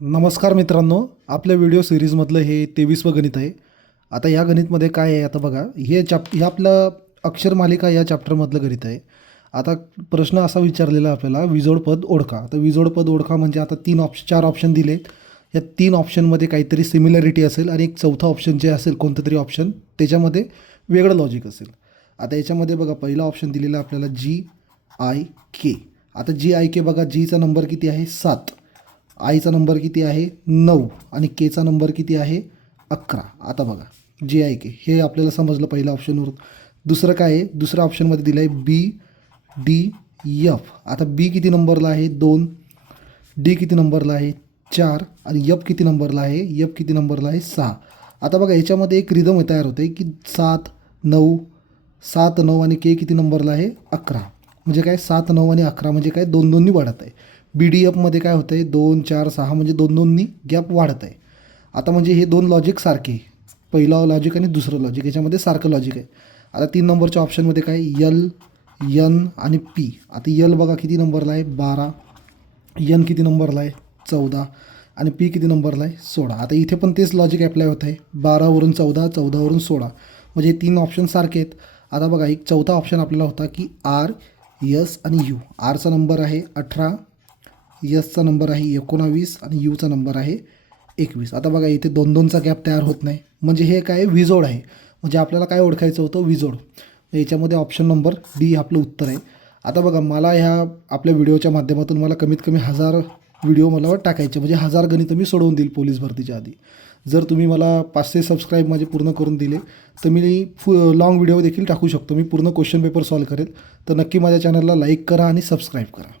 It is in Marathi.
नमस्कार मित्रांनो, आपल्या व्हिडिओ सिरीजमधलं हे 23वं गणित आहे. आता या गणितमध्ये काय आहे, आता बघा हे आपलं अक्षर मालिका या चॅप्टरमधलं गणित आहे. आता प्रश्न असा विचारलेला आपल्याला, विजोड पद ओळखा. तर विजोड पद ओळखा म्हणजे आता 4 ऑप्शन दिलेत. या 3 ऑप्शनमध्ये काहीतरी सिमिलॅरिटी असेल आणि एक चौथा ऑप्शन जे असेल कोणतं तरी ऑप्शन त्याच्यामध्ये वेगळं लॉजिक असेल. आता याच्यामध्ये बघा पहिला ऑप्शन दिलेला आपल्याला GIK. आता GIK बघा, जीचा नंबर किती आहे 7, आईचा नंबर किती आहे 9 आणि केचा नंबर किती आहे 11. आता बघा GIK हे आपल्याला समजलं पहिल्या ऑप्शनवर. दुसरं काय आहे, दुसऱ्या ऑप्शनमध्ये दिलं आहे BDF. आता B किती नंबरला आहे 2, D किती नंबरला आहे 4 आणि F किती नंबरला आहे, F किती नंबरला आहे 6. आता बघा याच्यामध्ये एक रिदम तयार होते की 7 9 आणि K किती नंबरला आहे 11. म्हणजे काय 7 9 आणि 11 म्हणजे काय 2 2नी वाढत आहे. BDFमध्ये काय होतं आहे 2 4 6 म्हणजे 2 2नी गॅप वाढत आहे. आता म्हणजे हे दोन लॉजिक सारखे, पहिला लॉजिक आणि दुसरं लॉजिक याच्यामध्ये सारखं लॉजिक आहे. आता 3 नंबरच्या ऑप्शनमध्ये काय L N आणि P. आता L बघा किती नंबरला आहे 12, N किती नंबरला आहे 14 आणि P किती नंबरला आहे 16. आता इथे पण तेच लॉजिक अप्लाय होत आहे, 12वरून 14 14वरून 16 म्हणजे 3 ऑप्शन सारखे आहेत. आता बघा एक चौथा ऑप्शन आपल्याला होता की R S आणि U. Rचा नंबर आहे 18, यसचा नंबर आहे 19 आणि यूचा नंबर आहे 21. आता बघा इथे 2 2चा गॅप तयार होत नाही, म्हणजे हे काय विजोड आहे. म्हणजे आपल्याला काय ओळखायचं होतं विजोड. याच्यामध्ये ऑप्शन नंबर D आपलं उत्तर आहे. आता बघा मला ह्या आपल्या व्हिडिओच्या माध्यमातून मला कमीत कमी 1000 व्हिडिओ मला टाकायचे, म्हणजे 1000 गणितं मी सोडवून देईल पोलीस भरतीच्या आधी. जर तुम्ही मला 500 सबस्क्राईब माझे पूर्ण करून दिले तर मी लॉंग व्हिडिओ देखील टाकू शकतो. मी पूर्ण क्वेश्चन पेपर सॉल्व करेल. तर नक्की माझ्या चॅनलला लाईक करा आणि सबस्क्राईब करा.